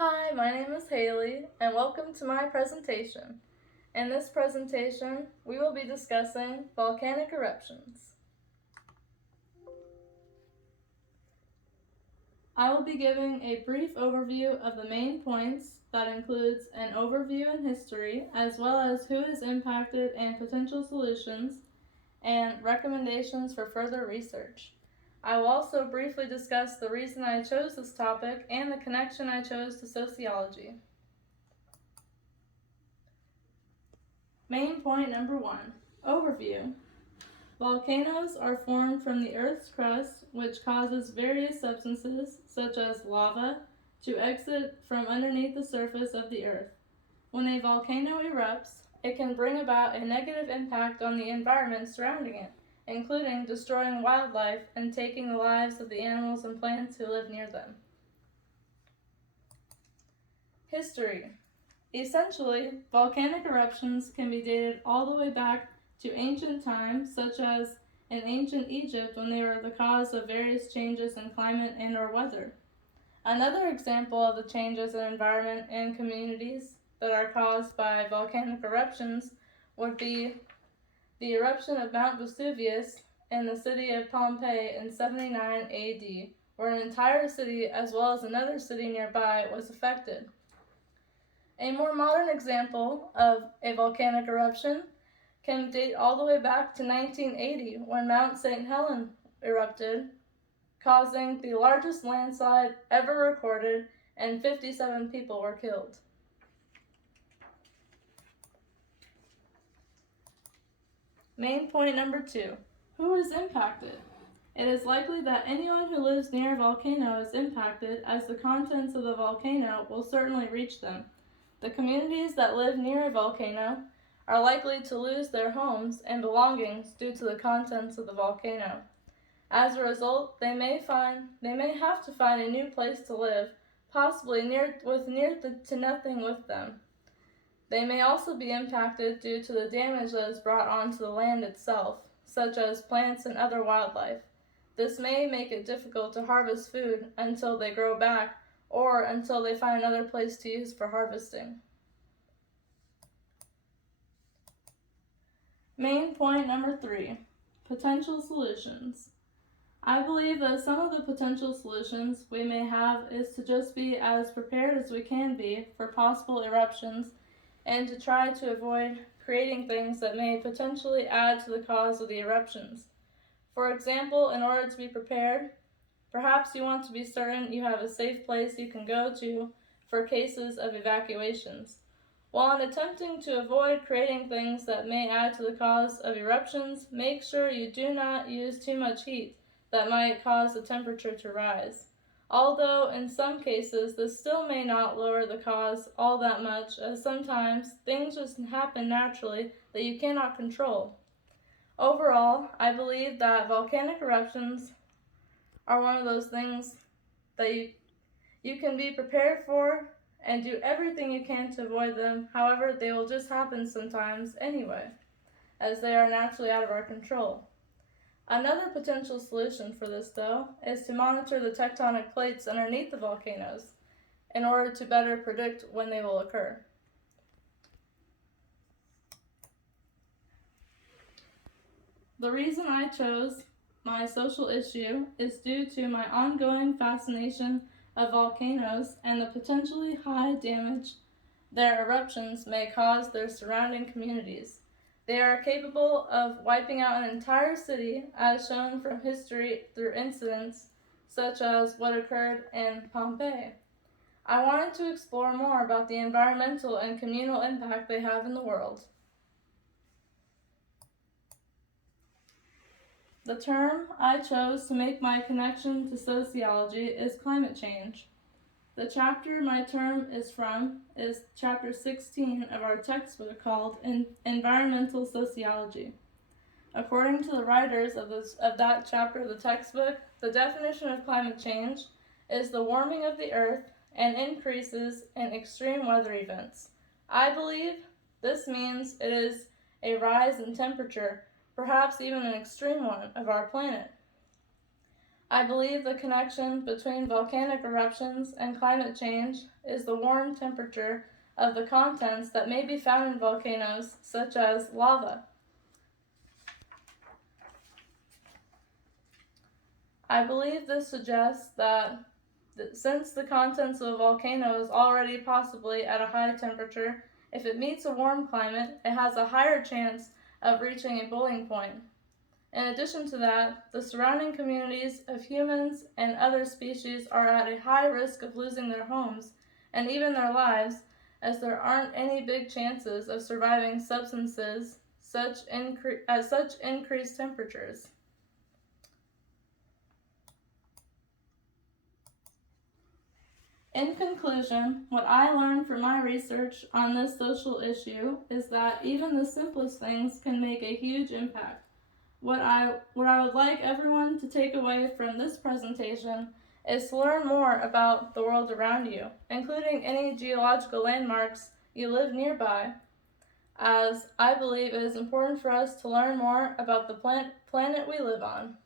Hi, my name is Haley, and welcome to my presentation. In this presentation, we will be discussing volcanic eruptions. I will be giving a brief overview of the main points that includes an overview in history, as well as who is impacted and potential solutions, and recommendations for further research. I will also briefly discuss the reason I chose this topic and the connection I chose to sociology. Main point number 1, overview. Volcanoes are formed from the Earth's crust, which causes various substances, such as lava, to exit from underneath the surface of the Earth. When a volcano erupts, it can bring about a negative impact on the environment surrounding it, including destroying wildlife and taking the lives of the animals and plants who live near them. History. Essentially, volcanic eruptions can be dated all the way back to ancient times, such as in ancient Egypt when they were the cause of various changes in climate and/or weather. Another example of the changes in environment and communities that are caused by volcanic eruptions would be the eruption of Mount Vesuvius in the city of Pompeii in 79 AD, where an entire city as well as another city nearby was affected. A more modern example of a volcanic eruption can date all the way back to 1980 when Mount St. Helens erupted, causing the largest landslide ever recorded, and 57 people were killed. Main point number 2, who is impacted? It is likely that anyone who lives near a volcano is impacted, as the contents of the volcano will certainly reach them. The communities that live near a volcano are likely to lose their homes and belongings due to the contents of the volcano. As a result, they may have to find a new place to live, possibly near to nothing with them. They may also be impacted due to the damage that is brought onto the land itself, such as plants and other wildlife. This may make it difficult to harvest food until they grow back, or until they find another place to use for harvesting. Main point number 3, potential solutions. I believe that some of the potential solutions we may have is to just be as prepared as we can be for possible eruptions and to try to avoid creating things that may potentially add to the cause of the eruptions. For example, in order to be prepared, perhaps you want to be certain you have a safe place you can go to for cases of evacuations. While in attempting to avoid creating things that may add to the cause of eruptions, make sure you do not use too much heat that might cause the temperature to rise. Although in some cases this still may not lower the cause all that much, as sometimes things just happen naturally that you cannot control. Overall, I believe that volcanic eruptions are one of those things that you can be prepared for and do everything you can to avoid them. However, they will just happen sometimes anyway, as they are naturally out of our control. Another potential solution for this, though, is to monitor the tectonic plates underneath the volcanoes in order to better predict when they will occur. The reason I chose my social issue is due to my ongoing fascination of volcanoes and the potentially high damage their eruptions may cause their surrounding communities. They are capable of wiping out an entire city, as shown from history through incidents such as what occurred in Pompeii. I wanted to explore more about the environmental and communal impact they have in the world. The term I chose to make my connection to sociology is climate change. The chapter my term is from is chapter 16 of our textbook called Environmental Sociology. According to the writers of that chapter of the textbook, the definition of climate change is the warming of the earth and increases in extreme weather events. I believe this means it is a rise in temperature, perhaps even an extreme one, of our planet. I believe the connection between volcanic eruptions and climate change is the warm temperature of the contents that may be found in volcanoes, such as lava. I believe this suggests that since the contents of a volcano is already possibly at a high temperature, if it meets a warm climate, it has a higher chance of reaching a boiling point. In addition to that, the surrounding communities of humans and other species are at a high risk of losing their homes and even their lives, as there aren't any big chances of surviving substances at such increased temperatures. In conclusion, what I learned from my research on this social issue is that even the simplest things can make a huge impact. What I would like everyone to take away from this presentation is to learn more about the world around you, including any geological landmarks you live nearby, as I believe it is important for us to learn more about the planet we live on.